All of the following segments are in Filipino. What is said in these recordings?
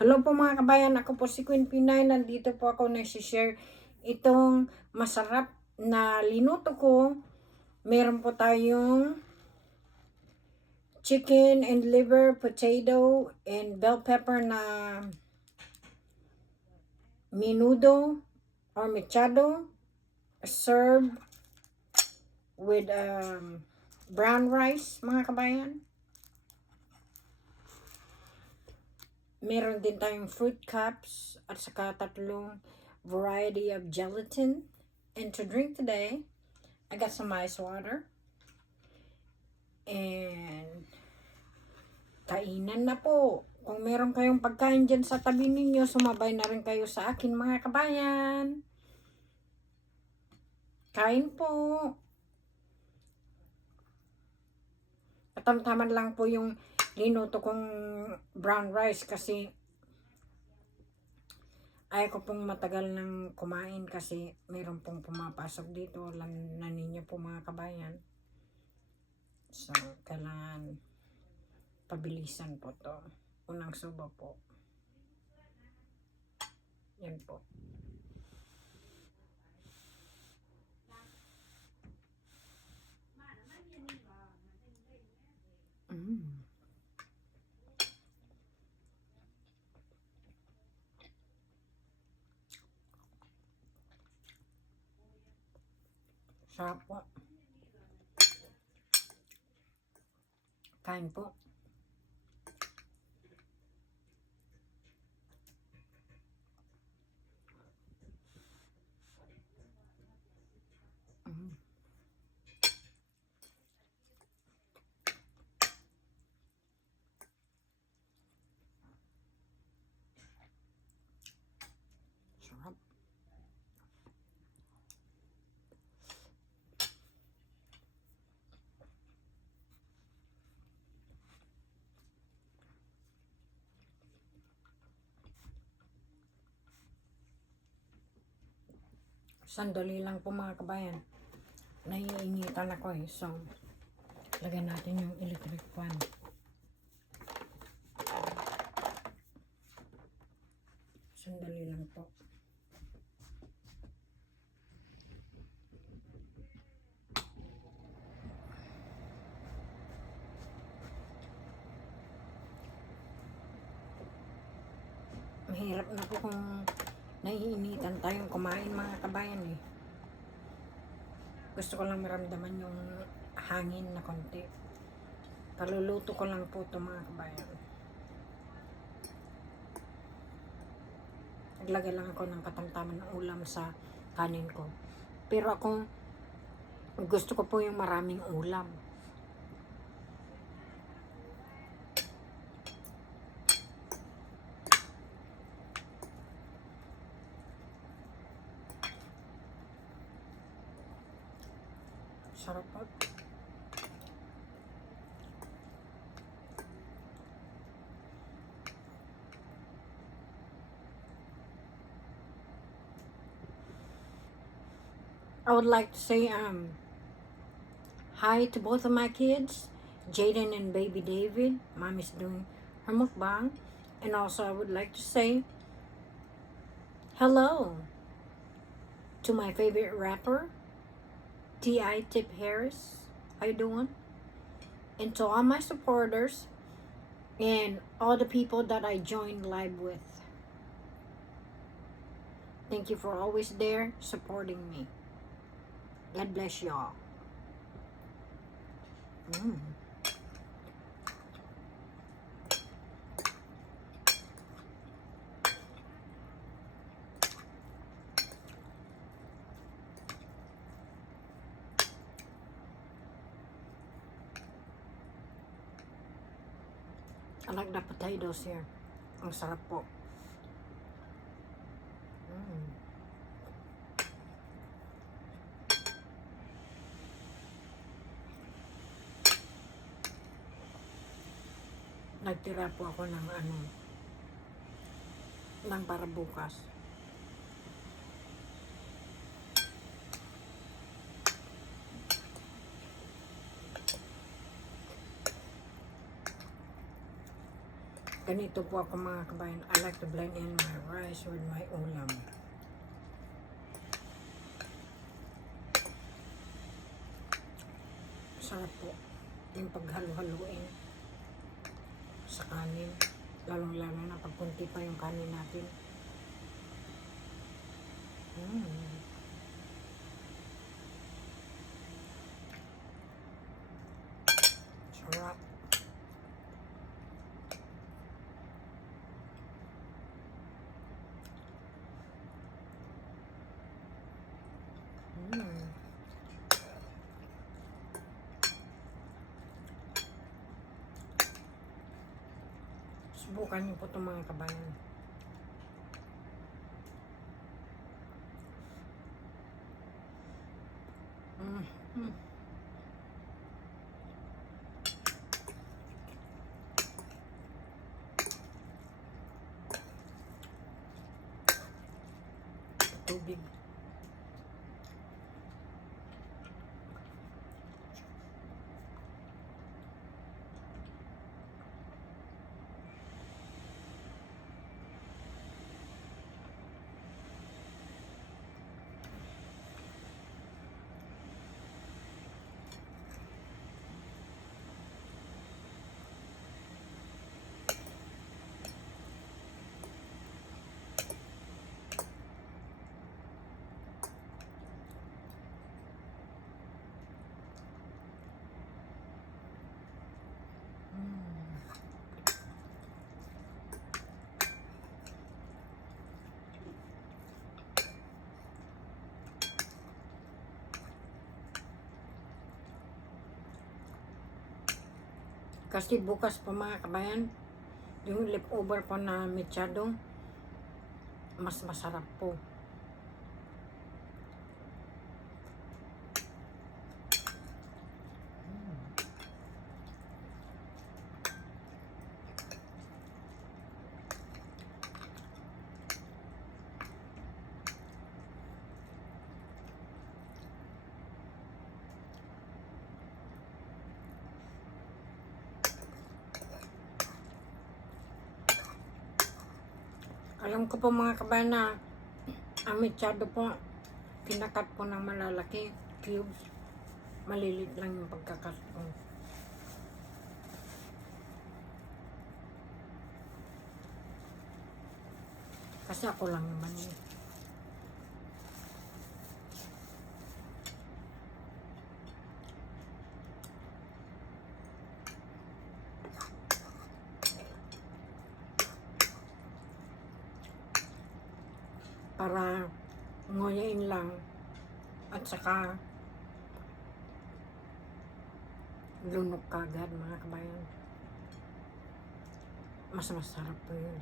Hello po mga kabayan, ako po si Queen Pinay. Nandito po ako nag-share itong masarap na linuto ko. Meron po tayong chicken and liver, potato, and bell pepper na menudo or mechado. Served with brown rice mga kabayan. Meron din tayong fruit cups at saka tatlong variety of gelatin. And to drink today, I got some ice water. And kainan na po. Kung meron kayong pagkain dyan sa tabi ninyo, sumabay na rin kayo sa akin mga kabayan. Kain po. Katamtaman lang po yung linuto kong brown rice kasi ayaw ko pong matagal ng kumain kasi meron pong pumapasok dito. Alam na ninyo po mga kabayan. So, kailangan pabilisan po to. Unang subo po. Yan po. Sarap po. Kain po. Sarap. Sandali lang po mga kabayan. Naiinitan ako eh. So, lagyan natin yung electric fan. Sandali lang po. Mahirap na po kung naiinitan tayong kumain mga kabayan eh. Gusto ko lang maramdaman yung hangin na konti. Kaluluto ko lang po ito mga kabayan. Naglagay lang ako ng katamtaman ng ulam sa kanin ko. Pero ako, gusto ko po yung maraming ulam. Sarap po. I would like to say hi to both of my kids, Jaden and baby David. Mom is doing her mukbang. And also I would like to say hello to my favorite rapper, T.I. Tip Harris. How you doing? And to all my supporters and all the people that I joined live with. Thank you for always there supporting me. God bless y'all. I like the potatoes here. Ang sarap po. Nagtira po ako ng ng para bukas. Ganito po ako mga kabayan. I like to blend in my rice with my ulam. Sarap po yung paghalo-haluin sa kanin. Lalong-lalo na pag kunti pa yung kanin natin. Sarap. Subukan niyo po itong mga kabayan. Tubig. Kasi bukas po mga kabayan, yung leftover po na mechado, mas masarap po. Alam ko po mga kabayan na ang mechado po, kinakat po ng malalaki cubes. Malilit lang yung pagkakat po. Kasi ako lang naman eh. Para nguyain lang at saka lunok kagad mga kabayan. Mas masarap po yun.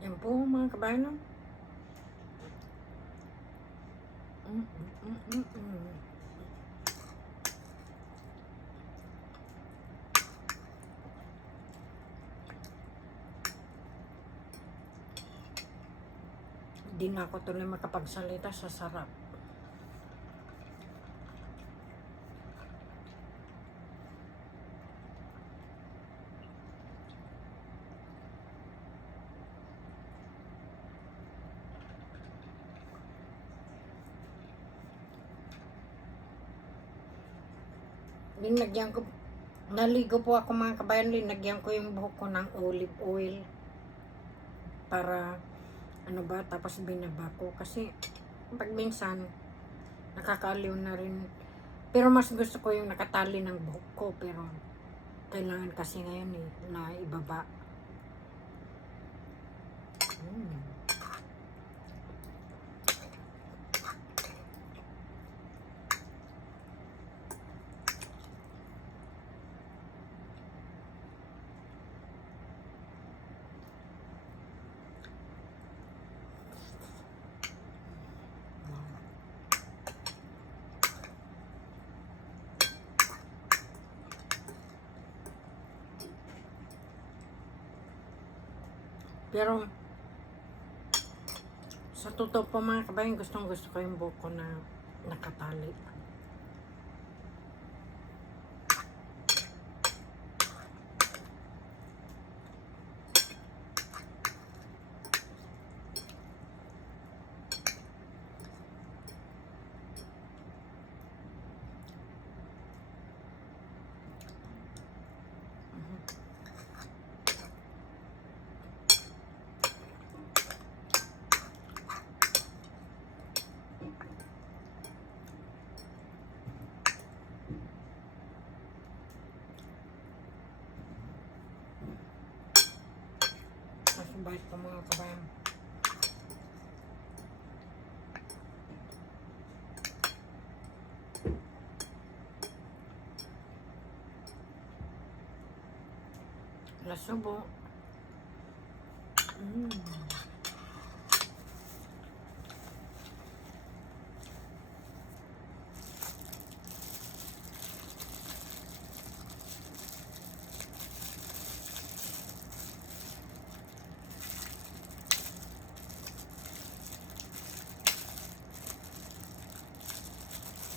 Yan po mga kabayan. Di na ako tuloy makapagsalita sa sarap. Linagyan ko, naligo po ako mga kabayan, linagyan ko yung buhok ko ng olive oil para ano ba, tapos binaba ko kasi pag minsan nakakaaliw na rin, pero mas gusto ko yung nakatali ng buhok ko, pero kailangan kasi ngayon eh, na ibaba. Pero, sa totoo po mga kabayan, gustong gusto ko yung buko na nakatali. Masubahit po mga kabayan. Lasubo.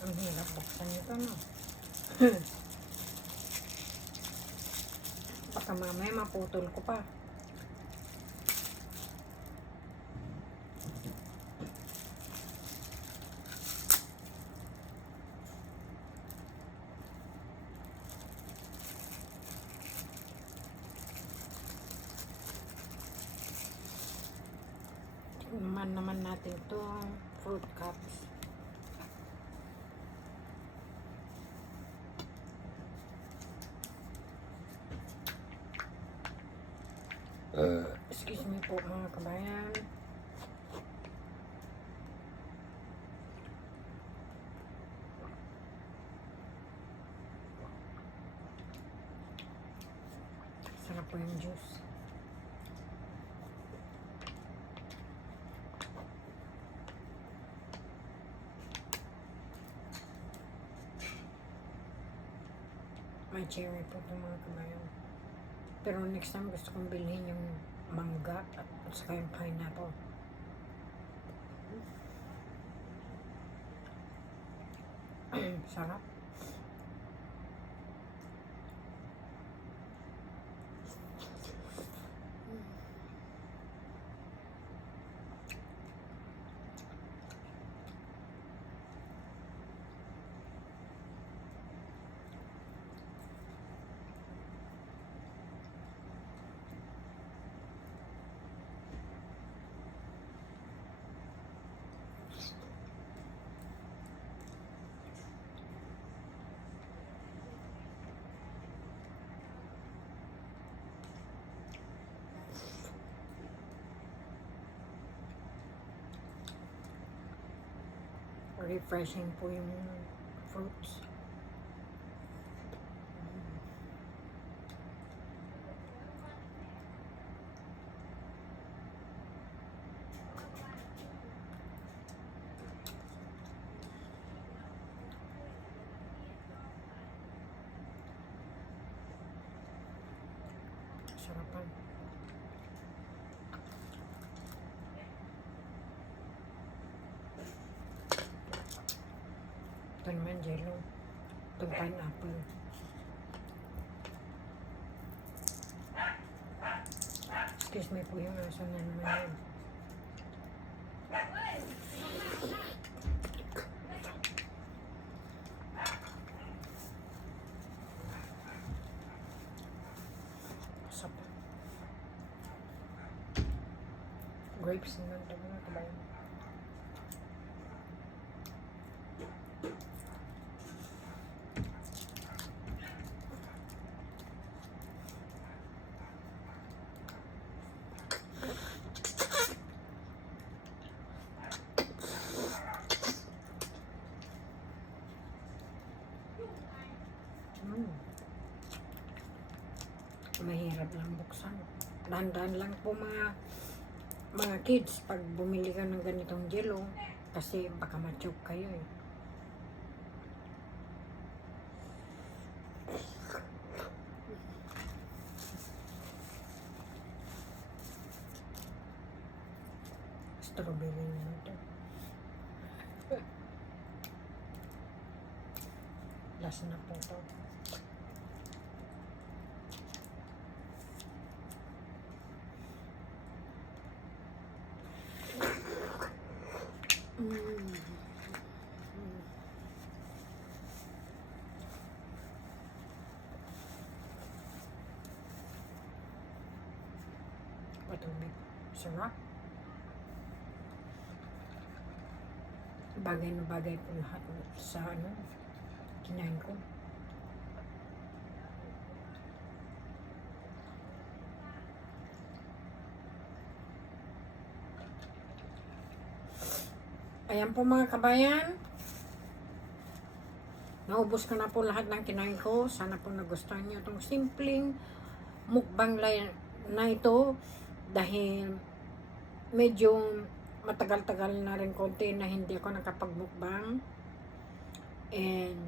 Ang hirap buksan ito, no? Baka mamaya maputol ko pa. Naman natin itong fruit cups. Excuse me po mga kabayan. Sarap po yung juice. May cherry po ito mga kabayan. Pero next time gusto kong bilhin yung mangga at saka yung pineapple. Sarap. Refreshing po yung fruits. Sarapan. Ito naman jello. Itong pineapple. Excuse me po yung aso na naman yun. Masap. Grapes naman ito mga kabayan. Mahirap lang buksan. Dahan-dahan lang po mga kids pag bumili ka ng ganitong jello kasi baka ma-choke kayo eh. strawberry na ito. Last na po ito. Patubig. Sarap. Bagay na bagay po lahat sa kinain ko. Ayan po mga kabayan. Naubos ko na po lahat ng kinain ko. Sana po nagustuhan nyo itong simpleng mukbang na ito. Dahil medyo matagal-tagal na rin konti na hindi ako nakapagmukbang. And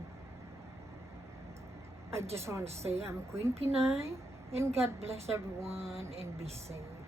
I just want to say I'm Queen Pinay. And God bless everyone and be safe.